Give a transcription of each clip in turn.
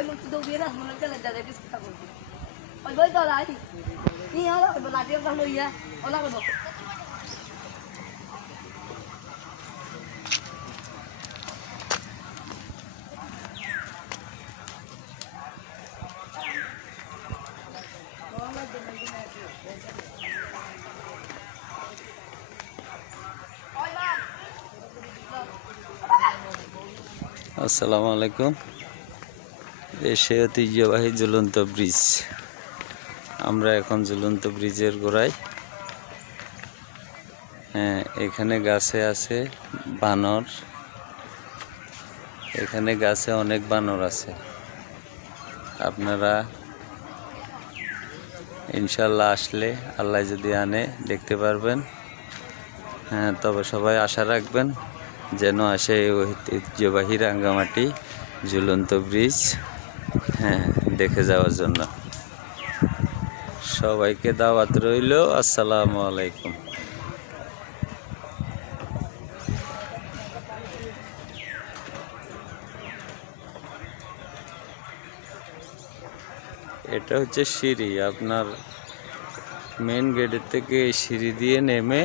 Ôi mình đâu biết là mình cái là để cái gì đâu. Ôi với tôi lại thì đi hết rồi mình lại đi vào lui ra. Ôi nó được. আসসালামু আলাইকুম। এসে ঐতিহ্যবাহী ঝুলন্ত bridge. আমরা এখন ঝুলন্ত ব্রিজের গোড়ায়। হ্যাঁ, এখানে গাছে আছে বানর। এখানে গাছে অনেক বানর আছে। আপনারা ইনশাল্লাহ আসলে আল্লাহ যদি আনে দেখতে পারবেন। হ্যাঁ, তবে সবাই আশা রাখবেন যেন আসে এই ঐতিহ্যবাহী রাঙ্গামাটি ঝুলন্ত ব্রিজ হ্যাঁ দেখে যাওয়ার জন্য। সবাইকে দাওয়াত রইল। আসসালামু আলাইকুম। এটা হচ্ছে সিঁড়ি। আপনার মেন গেটের থেকে এই সিঁড়ি দিয়ে নেমে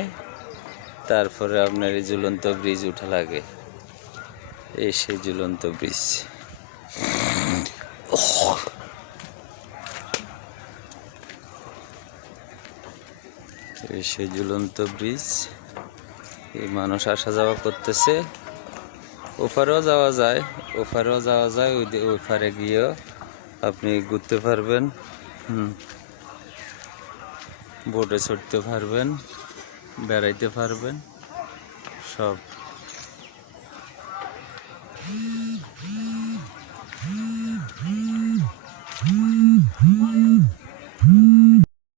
তারপরে আপনার এই ঝুলন্ত ব্রিজ উঠা লাগে। এই সেই ঝুলন্ত ব্রিজ। এই সেই ঝুলন্ত ব্রিজ। এই মানুষ আসা যাওয়া করতেছে। ওপারেও যাওয়া যায়, ওপারেও যাওয়া যায়। ওই পারে গিয়েও আপনি ঘুরতে পারবেন, বোটে চড়তে পারবেন, বেড়াইতে পারবেন সব।